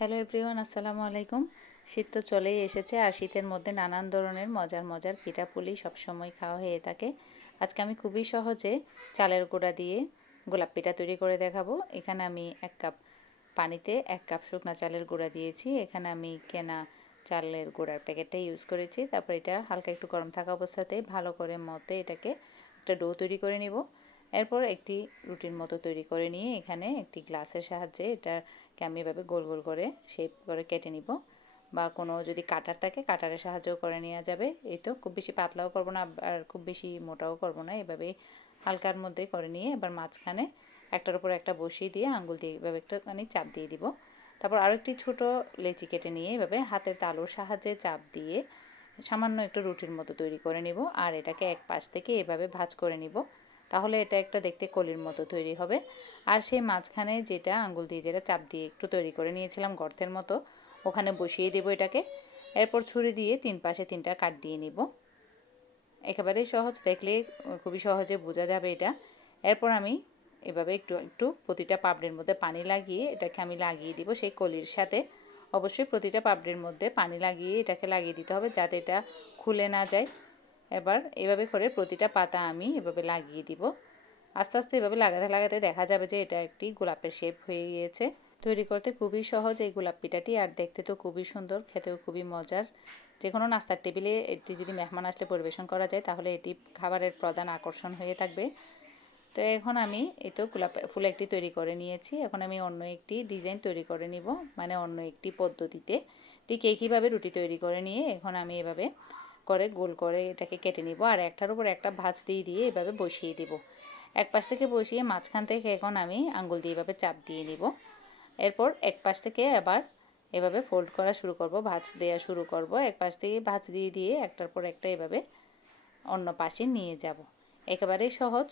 Hello everyone, আসসালামু আলাইকুম। শীত তো চলেই এসেছে আর শীতের মধ্যে নানান ধরনের মজার মজার পিঠাপুলি সবসময় খাওয়া হয়ে থাকে। আজকে আমি খুবই সহজে চালের গুঁড়া দিয়ে গোলাপ পিঠা তৈরি করে দেখাবো। এখানে আমি এক কাপ পানিতে এক কাপ শুকনা চালের গুঁড়া দিয়েছি। এখানে আমি কেনা চালের গুঁড়ার প্যাকেটটা ইউজ করেছি। তারপর এটা হালকা একটু গরম থাকা অবস্থাতে ভালো করে মতে এটাকে একটা ডো তৈরি করে নিব। এরপর একটি রুটির মতো তৈরি করে নিয়ে এখানে একটি গ্লাসের সাহায্যে এটাকে আমি এভাবে গোল গোল করে শেপ করে কেটে নিব। বা কোনো যদি কাটার থাকে কাটারের সাহায্যও করে নেওয়া যাবে। এই তো খুব বেশি পাতলাও করব না আর খুব বেশি মোটাও করব না। এভাবেই হালকার মধ্যে করে নিয়ে এবার মাঝখানে একটার উপর একটা বসিয়ে দিয়ে আঙ্গুল দিয়ে এভাবে একটুখানি চাপ দিয়ে দিব। তারপর আরও একটি ছোটো লেচি কেটে নিয়ে এভাবে হাতের তালুর সাহায্যে চাপ দিয়ে সামান্য একটু রুটির মতো তৈরি করে নিব। আর এটাকে এক পাশ থেকে এভাবে ভাজ করে নিব। তাহলে এটা একটা দেখতে কলির মতো তৈরি হবে। আর সেই মাঝখানে যেটা আঙ্গুল দিয়ে যেটা চাপ দিয়ে একটু তৈরি করে নিয়েছিলাম গর্তের মতো, ওখানে বসিয়ে দেবো এটাকে। এরপর ছুরি দিয়ে তিন পাশে তিনটা কাট দিয়ে নিব। একেবারেই সহজ, দেখলে খুবই সহজে বোঝা যাবে এটা। এরপর আমি এভাবে একটু একটু প্রতিটা পাপড়ির মধ্যে পানি লাগিয়ে এটাকে আমি লাগিয়ে দিব সেই কলির সাথে। অবশ্যই প্রতিটা পাপড়ির মধ্যে পানি লাগিয়ে এটাকে লাগিয়ে দিতে হবে যাতে এটা খুলে না যায়। এবার এভাবে করে প্রতিটা পাতা আমি এভাবে লাগিয়ে দিব। আস্তে আস্তে এভাবে লাগাতে লাগাতে দেখা যাবে যে এটা একটি গোলাপের শেপ হয়ে গিয়েছে। তৈরি করতে খুবই সহজ এই গোলাপ পিঠাটি আর দেখতে তো খুবই সুন্দর, খেতেও খুবই মজার। যে কোনো নাস্তার টেবিলে এটি যদি মেহমান আসলে পরিবেশন করা যায়, তাহলে এটি খাবারের প্রধান আকর্ষণ হয়ে থাকবে। তো এখন আমি এই তো গোলাপ ফুল একটি তৈরি করে নিয়েছি। এখন আমি অন্য একটি ডিজাইন তৈরি করে নিব মানে অন্য একটি পদ্ধতিতে। ঠিক একইভাবে রুটি তৈরি করে নিয়ে, এখন আমি এভাবে করে, গোল করে এটাকে কেটে নিব আর একটার উপর একটা ভাজ দিয়ে দিয়ে এভাবে বসিয়ে দিব। এক পাশ থেকে বসিয়ে মাঝখান থেকে এখন আমি আঙ্গুল দিয়ে এভাবে চাপ দিয়ে নিব। এরপর এক পাশ থেকে আবার এভাবে ফোল্ড করা শুরু করব, ভাজ দেওয়া শুরু করব। এক পাশ থেকে ভাজ দিয়ে দিয়ে একটার পর একটা এভাবে অন্য পাশে নিয়ে যাব। একেবারেই সহজ,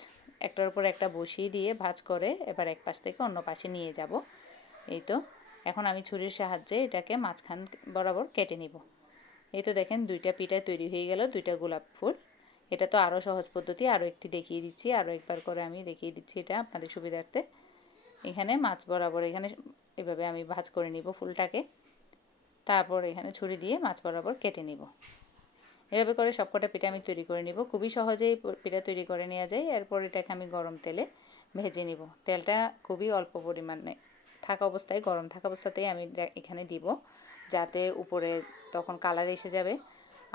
একটার উপর একটা বসিয়ে দিয়ে ভাজ করে এবার এক পাশ থেকে অন্য পাশে নিয়ে যাব। এই তো, এখন আমি ছুরির সাহায্যে এটাকে মাঝখান বরাবর কেটে নিব। এই তো দেখেন দুইটা পিঠা তৈরি হয়ে গেল, দুইটা গোলাপ ফুল। এটা তো আরও সহজ পদ্ধতি আরও একটি দেখিয়ে দিচ্ছি আরও একবার করে আমি দেখিয়ে দিচ্ছি এটা আপনাদের সুবিধার্থে। এখানে মাছ বরাবর এখানে এভাবে আমি ভাজ করে নিব ফুলটাকে। তারপর এখানে ছুরি দিয়ে মাছ বরাবর কেটে নিব। এভাবে করে সবকটা পিঠা আমি তৈরি করে নিব। খুবই সহজেই পিঠা তৈরি করে নেওয়া যায়। এরপর এটাকে আমি গরম তেলে ভেজে নিব। তেলটা খুবই অল্প পরিমাণে থাকা অবস্থায়, গরম থাকা অবস্থাতেই আমি এখানে দিব। যাতে উপরে তখন কালার এসে যাবে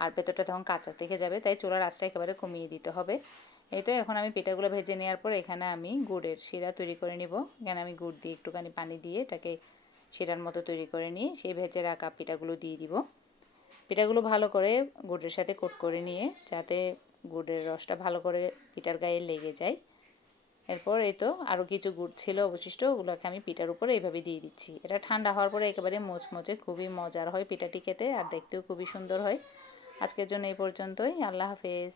আর ভেতরটা তখন কাঁচা থেকে যাবে, তাই চুলার আঁচটা একেবারে কমিয়ে দিতে হবে। এই তো এখন আমি পিঠাগুলো ভেজে নেওয়ার পর এখানে আমি গুড়ের শিরা তৈরি করে নিব। এখানে আমি গুড় দিয়ে একটুখানি পানি দিয়ে এটাকে শিরার মতো তৈরি করে নিয়ে সেই ভেজে রাখা পিঠাগুলো দিয়ে দিব। পিঠাগুলো ভালো করে গুড়ের সাথে কোট করে নিয়ে যাতে গুড়ের রসটা ভালো করে পিঠার গায়ে লেগে যায়। এরপর এই তো আরও কিছু গুড় ছিল অবশিষ্ট, ওগুলোকে আমি পিঠার উপরে এইভাবে দিয়ে দিচ্ছি। এটা ঠান্ডা হওয়ার পরে একেবারে মোচমোচে খুবই মজার হয় পিঠাটি খেতে আর দেখতেও খুবই সুন্দর হয়। আজকের জন্য এই পর্যন্তই। আল্লাহ হাফেজ।